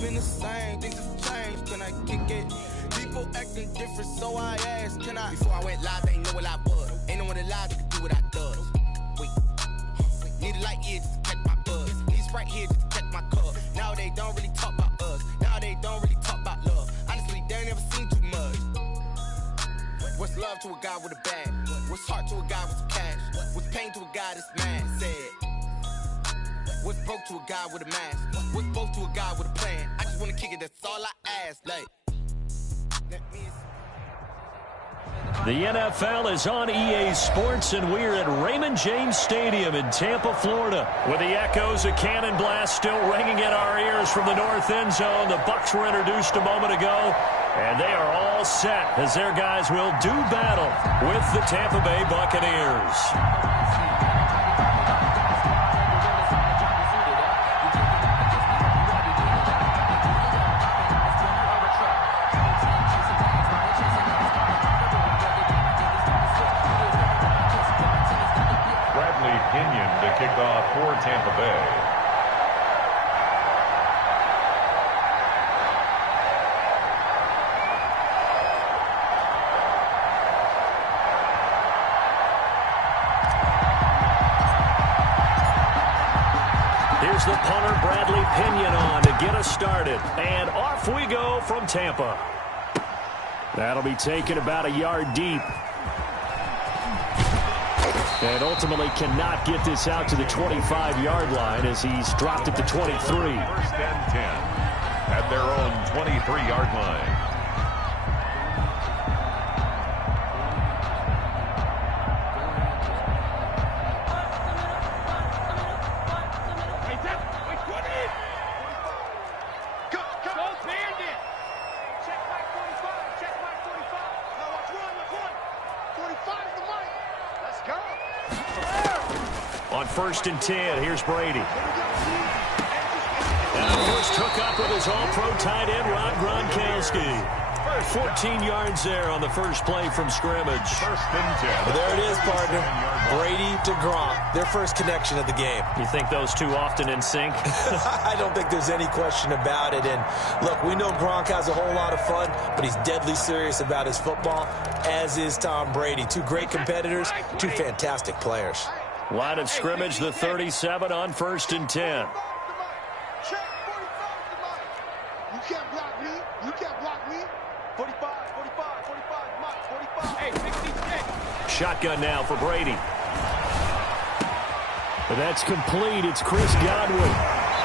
been the same, things have changed. Can I kick it? People acting different, so I asked, can I? Before I went live, they ain't know what I was. Ain't no one alive that could do what I does. Wait, need a light here just to catch my buzz. Need Sprite here just to catch my cup. Now they don't really talk about us. Now they don't really talk about love. Honestly, they ain't never seen too much. What's love to a guy with a bag? What's heart to a guy with some cash? What's pain to a guy that's mad? Said. What's broke to a guy with a mask? What's broke to a guy with a plan? I just wanna kick it, that's all I ask. Like, the NFL is on EA Sports, and we're at Raymond James Stadium in Tampa, Florida. With the echoes of Cannon Blast still ringing in our ears from the north end zone. The Bucs were introduced a moment ago, and they are all set as their guys will do battle with the Tampa Bay Buccaneers. Kickoff for Tampa Bay. Here's the punter, Bradley Pinion, on to get us started. And off we go from Tampa. That'll be taken about a yard deep. And ultimately cannot get this out to the 25-yard line as he's dropped it to 23. First and 10 at their own 23-yard line. First and 10. Here's Brady. And the first hook up with his all-pro tight end, Rob Gronkowski. 14 yards there on the first play from scrimmage. First and 10. Well, there it is, partner. Brady to Gronk, their first connection of the game. You think those two often in sync? I don't think there's any question about it. And look, we know Gronk has a whole lot of fun, but he's deadly serious about his football, as is Tom Brady. Two great competitors, two fantastic players. Line of scrimmage, the 37 on first and 10. check, 45 you can't block me. You can't block me. 45, 45, Mike, 45. Hey, 66. Shotgun now for Brady. That's complete. It's Chris Godwin.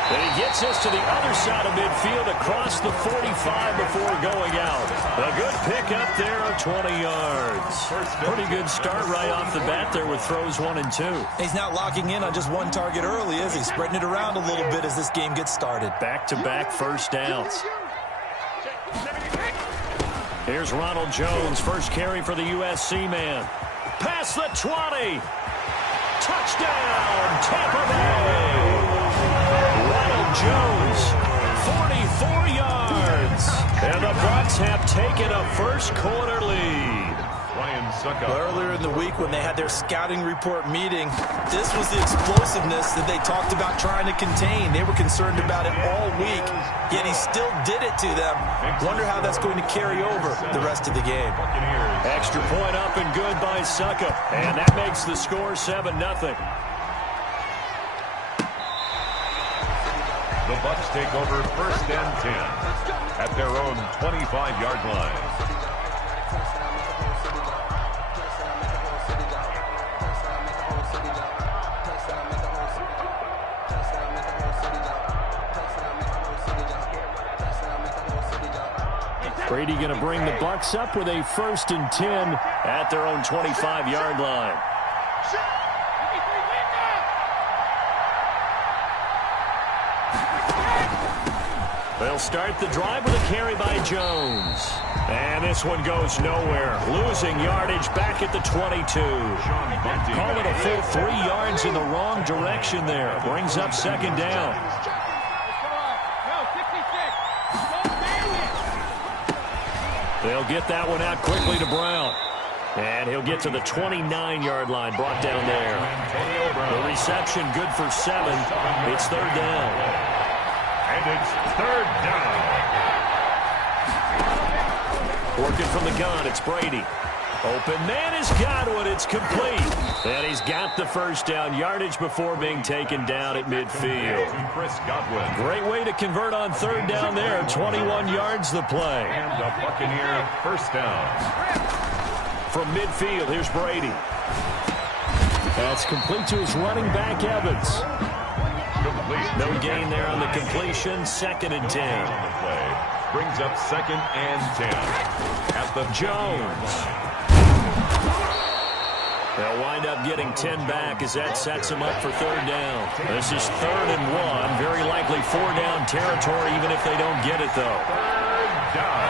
And he gets us to the other side of midfield across the 45 before going out. A good pick up there on 20 yards. Pretty good start right off the bat there with throws 1 and 2. He's not locking in on just one target early, is he? Spreading it around a little bit as this game gets started. Back-to-back first downs. Here's Ronald Jones, first carry for the USC man. Past the 20. Touchdown, Tampa Bay. Ronald Jones, 44 yards. And the Bucs have taken a first quarter lead. Well, earlier in the week when they had their scouting report meeting, this was the explosiveness that they talked about trying to contain. They were concerned about it all week, yet he still did it to them. Wonder how that's going to carry over the rest of the game. Extra point up and good by Suckup. And that makes the score 7-0. The Bucs take over first and 10 at their own 25-yard line. Brady going to bring the Bucs up with a first and 10 at their own 25-yard line. They'll start the drive with a carry by Jones. And this one goes nowhere. Losing yardage back at the 22. Call it a full 3 yards in the wrong direction there. Brings up second down. They'll get that one out quickly to Brown. And he'll get to the 29-yard line, brought down there. The reception good for 7. It's third down. And And it's third down. Working from the gun, it's Brady. Open man is Godwin. It's complete. And he's got the first down yardage before being taken down at midfield. Chris Godwin. Great way to convert on third down there. 21 yards the play. And the Buccaneer first down. From midfield, here's Brady. That's complete to his running back, Evans. Complete. No gain there on the completion. 2nd and 10. On the play. Brings up 2nd and 10. At the Jones. They'll wind up getting 10 back as that sets him up for third down. This is 3rd and 1. Very likely 4-down territory, even if they don't get it, though. Third down.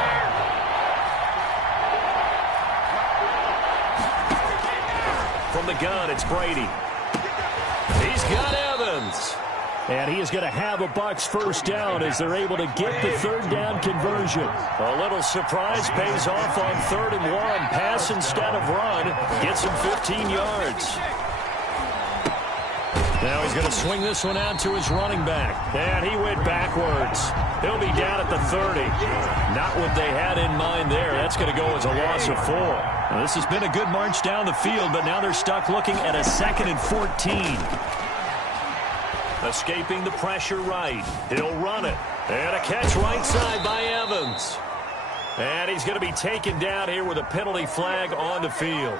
From the gun, it's Brady. He's got Evans. And he is going to have a Bucs first down as they're able to get the third down conversion. A little surprise pays off on 3rd and 1. Pass instead of run. Gets him 15 yards. Now he's going to swing this one out to his running back. And he went backwards. He'll be down at the 30. Not what they had in mind there. That's going to go as a loss of 4. Now, this has been a good march down the field, but now they're stuck looking at a 2nd and 14. Escaping the pressure right. He'll run it. And a catch right side by Evans. And he's going to be taken down here with a penalty flag on the field.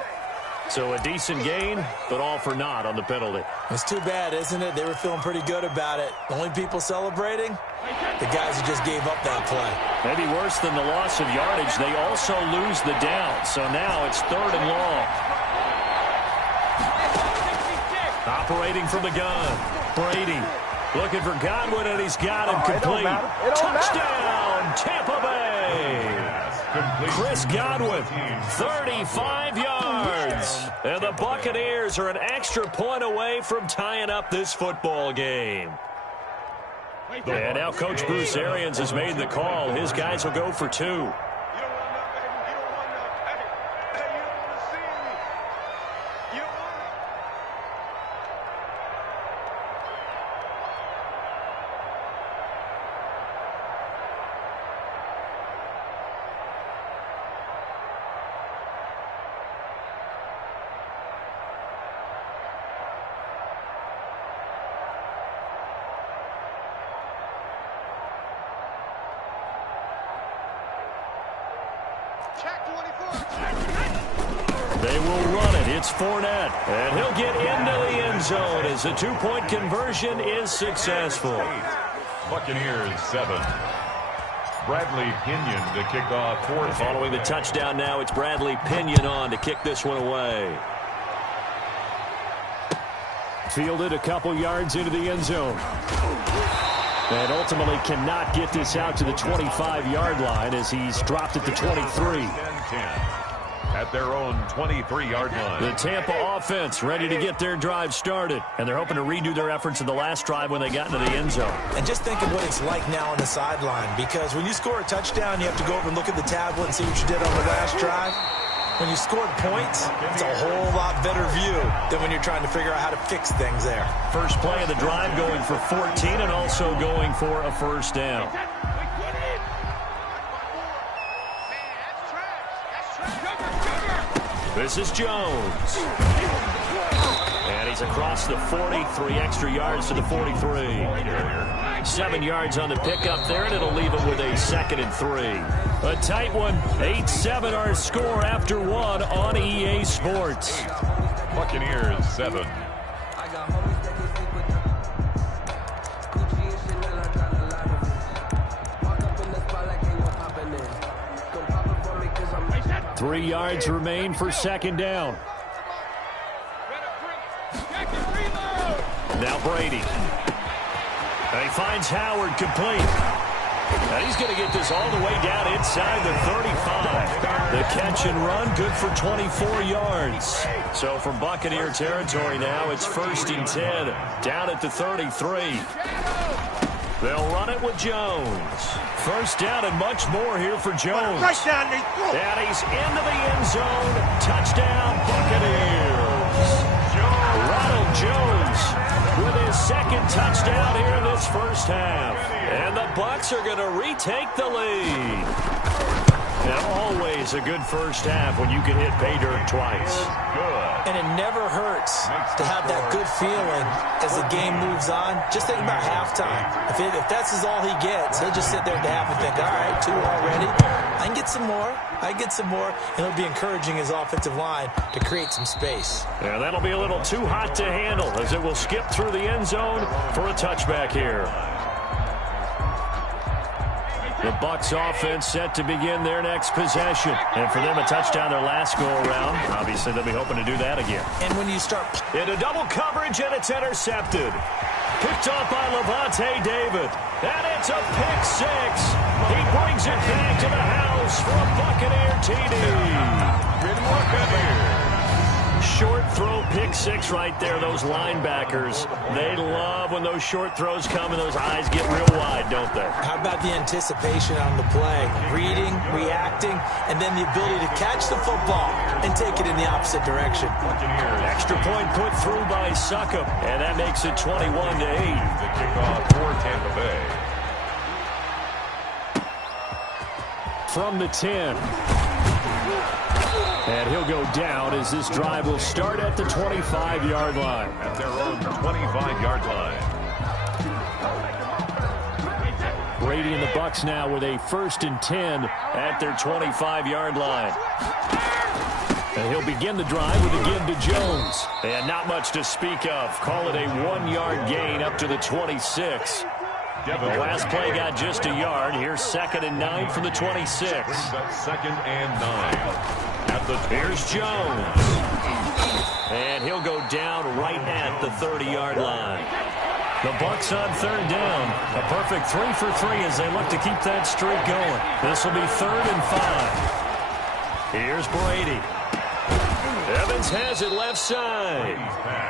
So a decent gain, but all for naught on the penalty. It's too bad, isn't it? They were feeling pretty good about it. The only people celebrating, the guys who just gave up that play. Maybe worse than the loss of yardage, they also lose the down. So now it's 3rd and long. Operating from the gun. Brady looking for Godwin, and he's got him complete. Touchdown, Tampa Bay. Chris Godwin, 35 yards. And the Buccaneers are an extra point away from tying up this football game. And now Coach Bruce Arians has made the call. His guys will go for 2. They will run it. It's Fournette. And he'll get into the end zone as the 2-point conversion is successful. Buccaneers 7. Bradley Pinion to kick off 4th. Following the touchdown now, it's Bradley Pinion on to kick this one away. Fielded a couple yards into the end zone. And ultimately cannot get this out to the 25-yard line as he's dropped at the 23. At their own 23-yard line. The Tampa offense ready to get their drive started. And they're hoping to redo their efforts in the last drive when they got into the end zone. And just think of what it's like now on the sideline. Because when you score a touchdown, you have to go over and look at the tablet and see what you did on the last drive. When you scored points, it's a whole lot better view than when you're trying to figure out how to fix things there. First play of the drive going for 14 and also going for a first down. This is Jones. And he's across the 40, 3 extra yards to the 43. 7 yards on the pickup there, and it'll leave it with a 2nd and 3. A tight one, 8-7 our score after 1 on EA Sports. Buccaneers 7. Three yards remain for 2nd down. Now Brady. And he finds Howard complete. And he's going to get this all the way down inside the 35. The catch and run, good for 24 yards. So from Buccaneer territory now, it's 1st and 10, down at the 33. They'll run it with Jones. First down and much more here for Jones. And he's into the end zone. Touchdown, Buccaneers. Ronald Jones with his second touchdown here in this first half. And the Bucs are going to retake the lead. Now, always a good first half when you can hit pay dirt twice. And it never hurts to have that good feeling as the game moves on. Just think about halftime. If that's all he gets, he'll just sit there at the half and think, all right, 2 already. I can get some more. And it'll be encouraging his offensive line to create some space. Yeah, that'll be a little too hot to handle as it will skip through the end zone for a touchback here. The Bucs offense set to begin their next possession. And for them, a touchdown their last go-around. Obviously, they'll be hoping to do that again. And when you start into double coverage, and it's intercepted. Picked off by Lavonte David. And it's a pick six. He brings it back to the house for a Buccaneer TD. Good Buccaneer. Short throw pick six right there. Those linebackers, they love when those short throws come and those eyes get real wide, don't they? How about the anticipation on the play? Reading, reacting, and then the ability to catch the football and take it in the opposite direction. Extra point put through by Succop, and that makes it 21-8. The kickoff for Tampa Bay. From the 10. And he'll go down as this drive will start at the 25-yard line. At their own 25-yard line. Brady and the Bucs now with a 1st and 10 at their 25-yard line. And he'll begin the drive with a give to Jones. And not much to speak of. Call it a 1-yard gain up to the 26. The last play got just a yard. Here's 2nd and 9 from the 26. 2nd and 9. Here's Jones. And he'll go down right at the 30-yard line. The Bucs on 3rd down. A perfect 3 for 3 as they look to keep that streak going. This will be 3rd and 5. Here's Brady. Evans has it left side.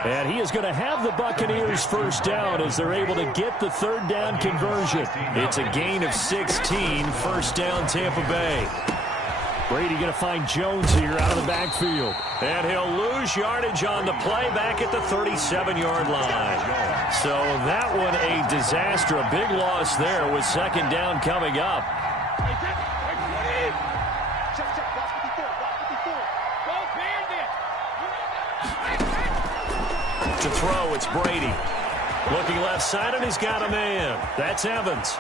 And he is going to have the Buccaneers first down as they're able to get the 3rd down conversion. It's a gain of 16, first down Tampa Bay. Brady going to find Jones here out of the backfield. And he'll lose yardage on the play back at the 37-yard line. So that one a disaster. A big loss there with 2nd down coming up. To throw, it's Brady. Looking left side, and he's got a man. That's Evans.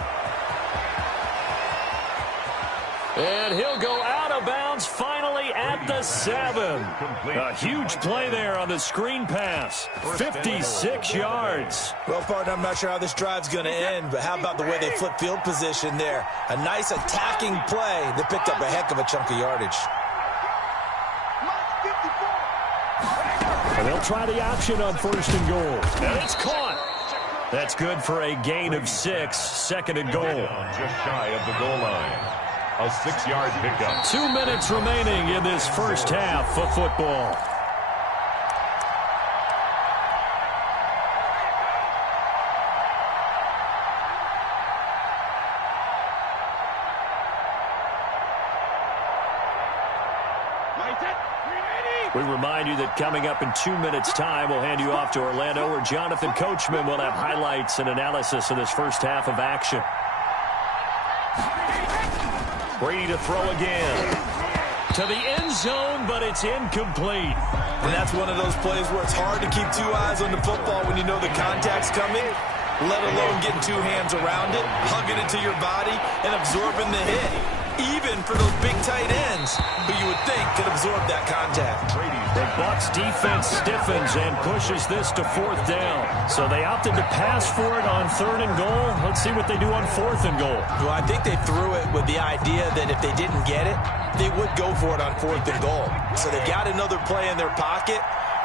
And he'll go out of bounds finally at the 7. A huge play there on the screen pass. 56 yards. Well, partner, I'm not sure how this drive's going to end, but how about the way they flip field position there? A nice attacking play that picked up a heck of a chunk of yardage. And they'll try the option on 1st and goal. And it's caught. That's good for a gain of 6, 2nd and goal. Just shy of the goal line. A 6-yard pickup. 2 minutes remaining in this first half of football. We remind you that coming up in 2 minutes' time, we'll hand you off to Orlando, where Jonathan Coachman will have highlights and analysis of this first half of action. Brady to throw again. To the end zone, but it's incomplete. And that's one of those plays where it's hard to keep 2 eyes on the football when you know the contact's coming, let alone getting 2 hands around it, hugging it to your body, and absorbing the hit. Even for those big tight ends who you would think could absorb that contact. The Bucs defense stiffens and pushes this to 4th down. So they opted to pass for it on 3rd and goal. Let's see what they do on 4th and goal. Well, I think they threw it with the idea that if they didn't get it, they would go for it on 4th and goal. So they've got another play in their pocket.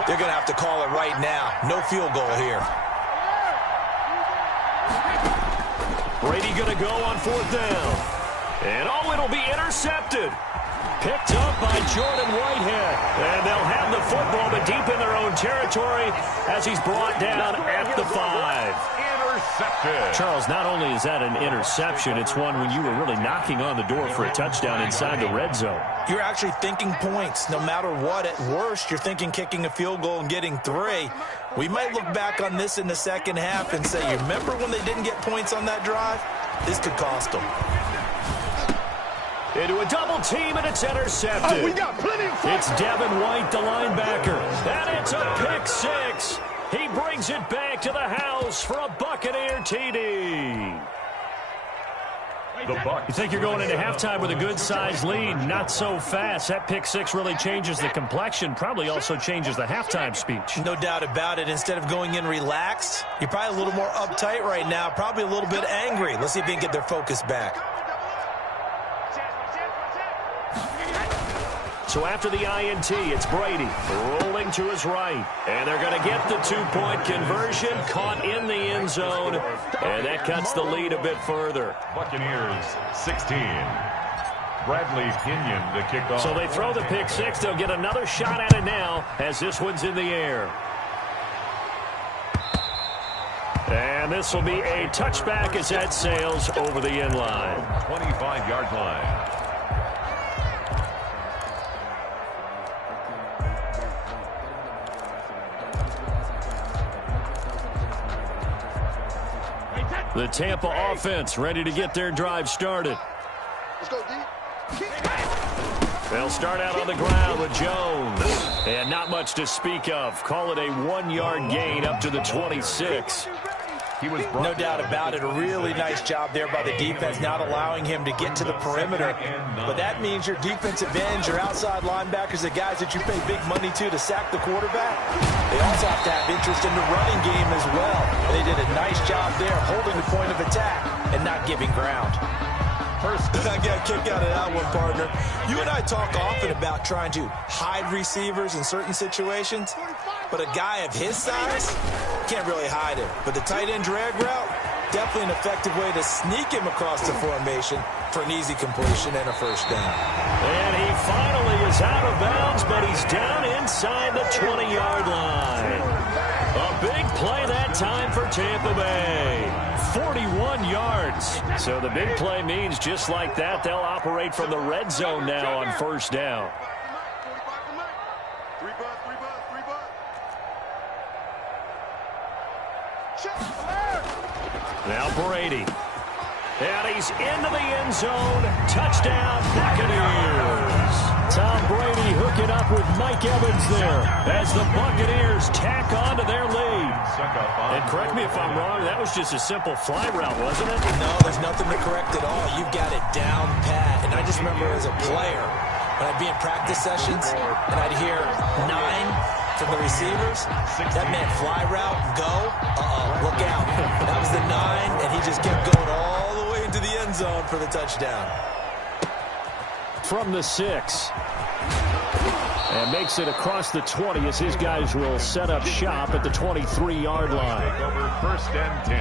They're going to have to call it right now. No field goal here. Brady going to go on 4th down. And it'll be intercepted. Picked up by Jordan Whitehead. And they'll have the football, but deep in their own territory as he's brought down at the 5. intercepted. Charles, not only is that an interception, it's one when you were really knocking on the door for a touchdown inside the red zone. You're actually thinking points. No matter what, at worst, you're thinking kicking a field goal and getting 3. We might look back on this in the second half and say, you remember when they didn't get points on that drive? This could cost them. Into a double team, and it's intercepted. We got plenty of fun. It's Devin White, the linebacker, and it's a pick 6. He brings it back to the house for a Buccaneer TD. You think you're going into halftime with a good-sized lead? Not so fast. That pick 6 really changes the complexion, probably also changes the halftime speech. No doubt about it. Instead of going in relaxed, you're probably a little more uptight right now, probably a little bit angry. Let's see if they can get their focus back. So after the INT, it's Brady rolling to his right. And they're going to get the 2-point conversion, caught in the end zone. And that cuts the lead a bit further. Buccaneers 16. Bradley Pinion to kick off. So they throw the pick 6. They'll get another shot at it now as this one's in the air. And this will be a touchback as that sails over the end line. 25-yard line. The Tampa offense ready to get their drive started. Let's go, D. They'll start out on the ground with Jones. And not much to speak of. Call it a 1-yard gain up to the 26. No doubt about it. A really nice job there by the defense, not allowing him to get to the perimeter. But that means your defensive ends, your outside linebackers, the guys that you pay big money to sack the quarterback, they also have to have interest in the running game as well. They did a nice job there holding the point of attack and not giving ground. First, I got a kick out of that one, partner. You and I talk often about trying to hide receivers in certain situations, but a guy of his size can't really hide him. But the tight end drag route, definitely an effective way to sneak him across the formation for an easy completion and a first down. And he finally is out of bounds, but he's down inside the 20-yard line. A big play that time for Tampa Bay. 41 yards. So the big play means just like that, they'll operate from the red zone now on first down. Now Brady. And he's into the end zone. Touchdown, Buccaneers. Tom Brady hooking up with Mike Evans there as the Buccaneers tack on to their lead. And correct me if I'm wrong, that was just a simple fly route, wasn't it? No, there's nothing to correct at all. You've got it down pat. And I just remember as a player, when I'd be in practice sessions and I'd hear 9 from the receivers, that meant fly route, go, look out. That was the 9, and he just kept going all the way into the end zone for the touchdown. From the 6. And makes it across the 20 as his guys will set up shop at the 23-yard line. Over first and 10.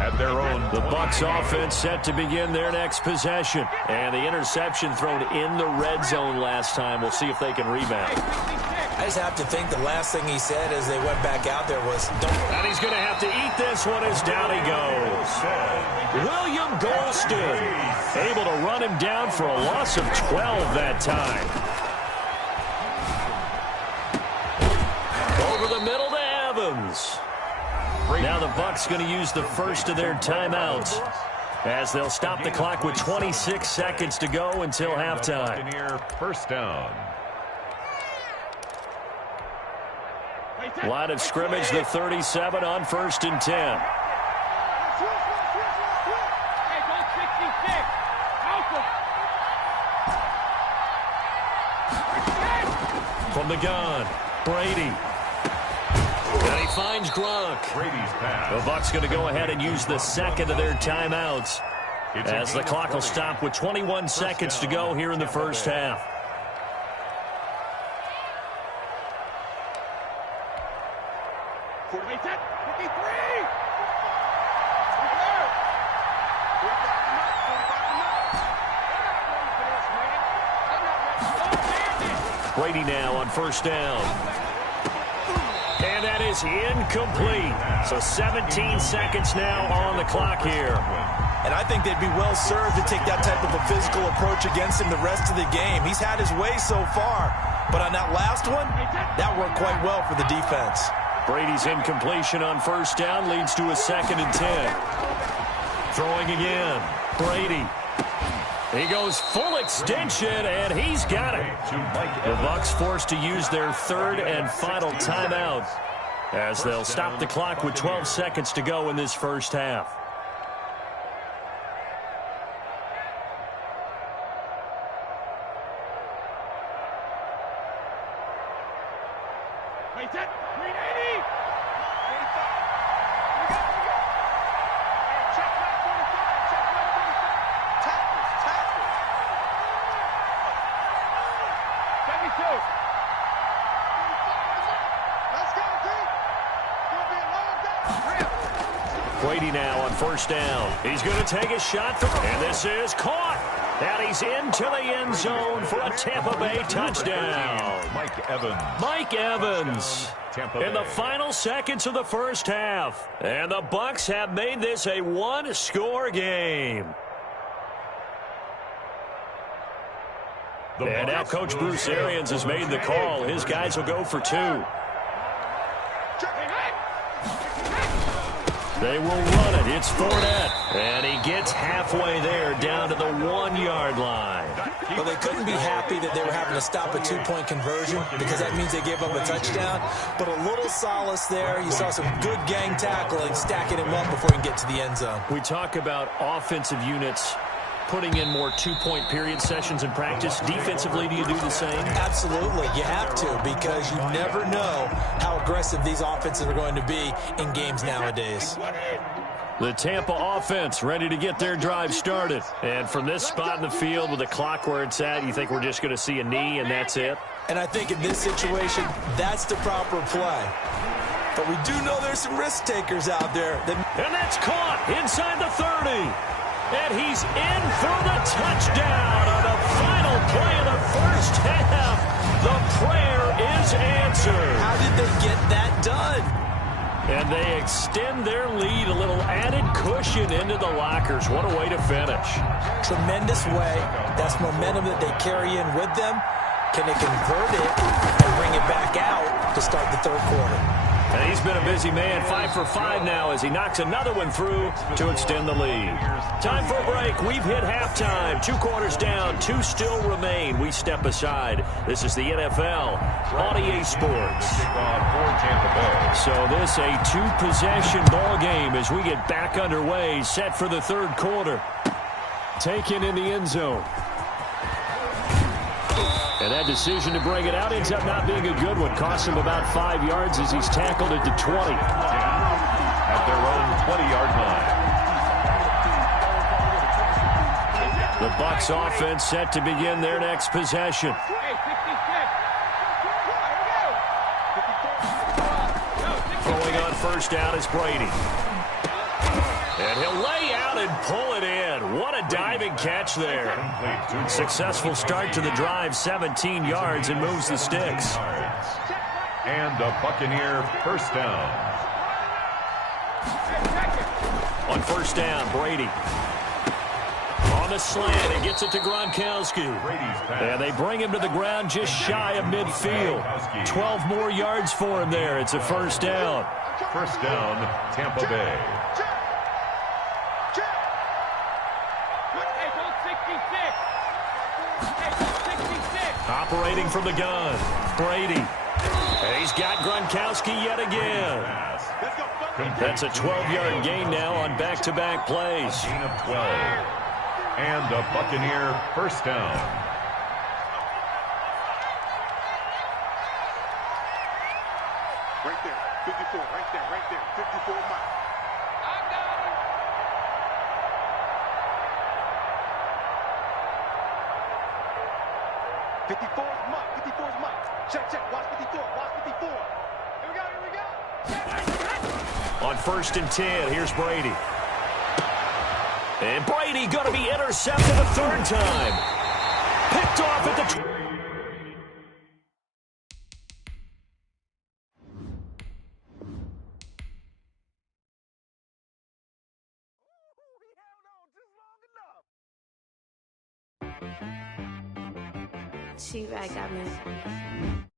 At their own. The Bucs offense set to begin their next possession. And the interception thrown in the red zone last time. We'll see if they can rebound. I just have to think the last thing he said as they went back out there was, don't. And he's going to have to eat this one as down he goes. William Golston able to run him down for a loss of 12 that time. Over the middle to Evans. Now the Bucs going to use the first of their timeouts as they'll stop the clock with 26 seconds to go until halftime. Buccaneer first down. Line of scrimmage, the 37 on first and 10. From the gun, Brady. And he finds Gronk. Brady's pass. The Bucs going to go ahead and use the second of their timeouts as the clock will stop with 21 seconds to go here in the first half. Brady now on first down. And that is incomplete. So 17 seconds now on the clock here. And I think they'd be well served to take that type of a physical approach against him the rest of the game. He's had his way so far. But on that last one, that worked quite well for the defense. Brady's incompletion on first down leads to a 2nd and 10. Throwing again. Brady. He goes full extension, and he's got it. The Bucs forced to use their 3rd and final timeout as they'll stop the clock with 12 seconds to go in this first half. Brady now on first down. He's going to take a shot, and this is caught. And he's into the end zone for a Tampa Bay touchdown. Mike Evans in the final seconds of the first half. And the Bucs have made this a one-score game. And now Coach Bruce Arians has made the call. His guys will go for 2. They will run it. It's Fournette. And he gets halfway there down to the 1-yard line. Well, they couldn't be happy that they were having to stop a 2-point conversion because that means they gave up a touchdown. But a little solace there. You saw some good gang tackling, stacking him up before he can get to the end zone. We talk about offensive units putting in more 2-point period sessions in practice. Defensively, do you do the same? Absolutely. You have to because you never know how aggressive these offenses are going to be in games nowadays. The Tampa offense ready to get their drive started. And from this spot in the field with the clock where it's at, you think we're just going to see a knee and that's it? And I think in this situation, that's the proper play. But we do know there's some risk takers out there. And that's caught inside the 30. And he's in for the touchdown on the final play of the first half. The prayer is answered. How did they get that done? And they extend their lead, a little added cushion into the lockers. What a way to finish. Tremendous way. That's momentum that they carry in with them. Can they convert it and bring it back out to start the third quarter? And he's been a busy man, 5 for 5 now as he knocks another one through to extend the lead. Time for a break. We've hit halftime. 2 quarters down, 2 still remain. We step aside. This is the NFL on EA Sports. So this a 2-possession ball game as we get back underway, set for the third quarter. Taken in the end zone. And that decision to bring it out ends up not being a good one. Costs him about 5 yards as he's tackled at the 20. At their own 20-yard line. The Bucs offense set to begin their next possession. Throwing on first down is Brady. And he'll lay out and pull it in. What a diving catch there. Successful start to the drive, 17 yards, and moves the sticks. And a Buccaneer first down. On first down, Brady. On the slant, he gets it to Gronkowski. And they bring him to the ground just shy of midfield. 12 more yards for him there. It's a first down. First down, Tampa Bay. Operating from the gun, Brady. And he's got Gronkowski yet again. That's a 12-yard gain now on back-to-back plays. Gain of 12. And a Buccaneer first down. Right there, 54, right there, 54 miles. I got it. 54 is Mike. 54 is Mike. Check. Watch 54. Watch 54. Here we go. On first and 10, here's Brady. And Brady going to be intercepted a third time. Picked off at the... She got me.